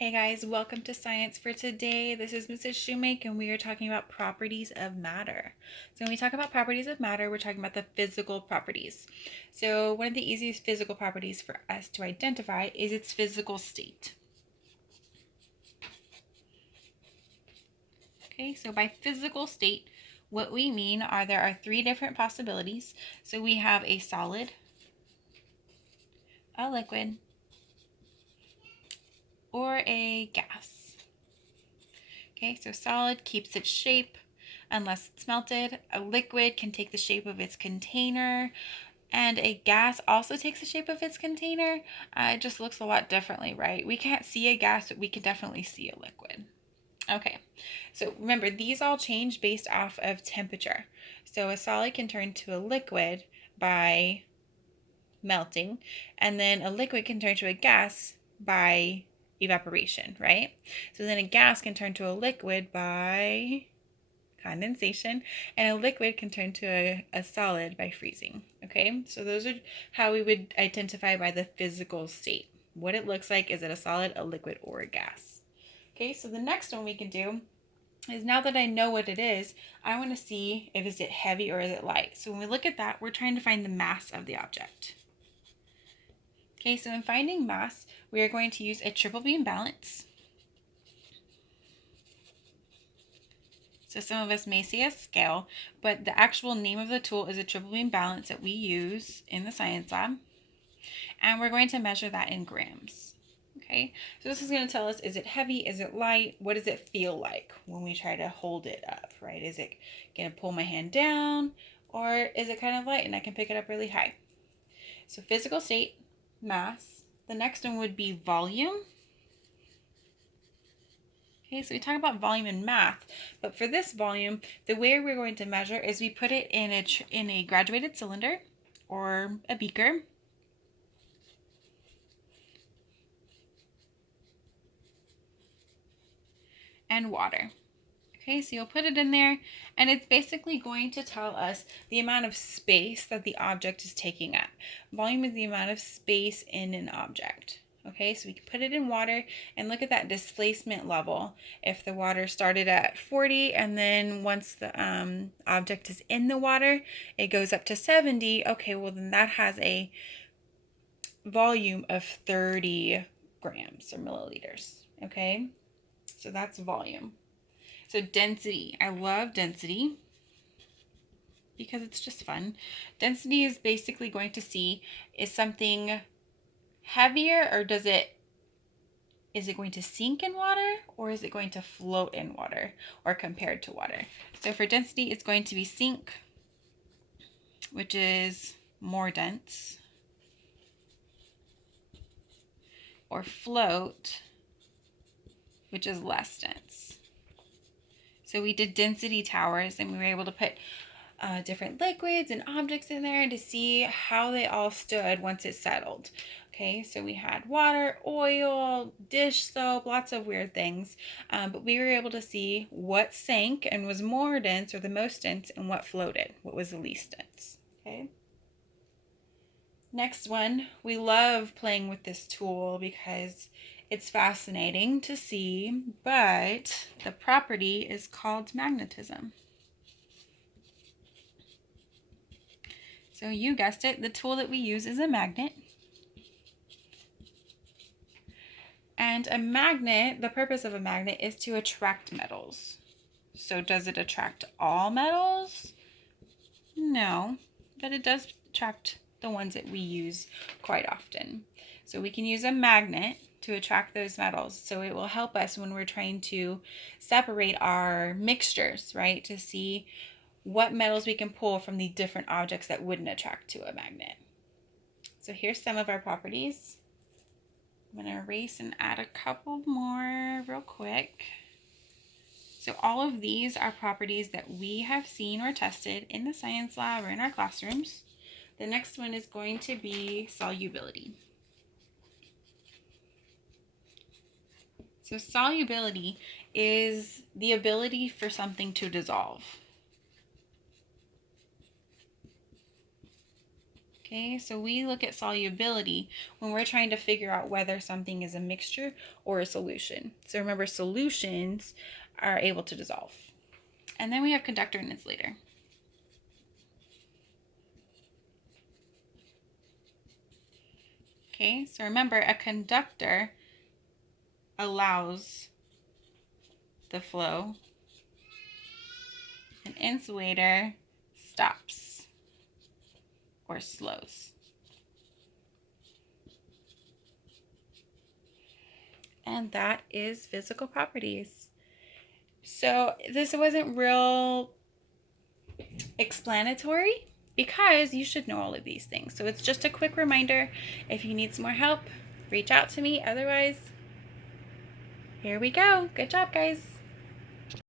Hey guys, welcome to Science for Today. This is Mrs. Shoemake and we are talking about properties of matter. So when we talk about properties of matter, we're talking about the physical properties. So one of the easiest physical properties for us to identify is its physical state. Okay, so by physical state, what we mean are there are three different possibilities. So we have a solid, a liquid, or a gas. Okay, so solid keeps its shape unless it's melted. A liquid can take the shape of its container, and a gas also takes the shape of its container. It just looks a lot differently, right? We can't see a gas, but we can definitely see a liquid. Okay, so remember, these all change based off of temperature. So a solid can turn to a liquid by melting, and then a liquid can turn to a gas by evaporation, right? So then a gas can turn to a liquid by condensation, and a liquid can turn to a solid by freezing. Okay, so those are how we would identify by the physical state. What it looks like, is it a solid, a liquid, or a gas? Okay, so the next one we can do is, now that I know what it is, I want to see if is it heavy or is it light. So when we look at that, we're trying to find the mass of the object. Okay, so in finding mass, we are going to use a triple beam balance. So some of us may see a scale, but the actual name of the tool is a triple beam balance that we use in the science lab. And we're going to measure that in grams. Okay, so this is going to tell us, is it heavy, is it light, what does it feel like when we try to hold it up, right? Is it going to pull my hand down, or is it kind of light and I can pick it up really high? So physical state, mass. The next one would be volume. Okay, so we talk about volume in math, but for this volume, the way we're going to measure is we put it in a graduated cylinder or a beaker. And water. Okay, so you'll put it in there, and it's basically going to tell us the amount of space that the object is taking up. Volume is the amount of space in an object. Okay, so we can put it in water and look at that displacement level. If the water started at 40 and then once the object is in the water, it goes up to 70. Okay, well then that has a volume of 30 grams or milliliters. Okay, so that's volume. So density, I love density because it's just fun. Density is basically going to see, is something heavier, or is it going to sink in water, or is it going to float in water, or compared to water? So for density, it's going to be sink, which is more dense, or float, which is less dense. So we did density towers, and we were able to put different liquids and objects in there to see how they all stood once it settled. Okay, so we had water, oil, dish soap, lots of weird things, but we were able to see what sank and was more dense or the most dense, and what floated, what was the least dense. Okay. Next one, we love playing with this tool because it's fascinating to see, but the property is called magnetism. So you guessed it, the tool that we use is a magnet. And a magnet, the purpose of a magnet is to attract metals. So does it attract all metals? No, but it does attract the ones that we use quite often. So we can use a magnet to attract those metals. So it will help us when we're trying to separate our mixtures, right? To see what metals we can pull from the different objects that wouldn't attract to a magnet. So here's some of our properties. I'm going to erase and add a couple more real quick. So all of these are properties that we have seen or tested in the science lab or in our classrooms. The next one is going to be solubility. So solubility is the ability for something to dissolve. Okay, so we look at solubility when we're trying to figure out whether something is a mixture or a solution. So remember, solutions are able to dissolve. And then we have conductor and insulator. Okay, so remember, a conductor allows the flow. An insulator stops or slows. And that is physical properties. So this wasn't real explanatory because you should know all of these things. So it's just a quick reminder. If you need some more help, reach out to me. Otherwise, here we go. Good job, guys.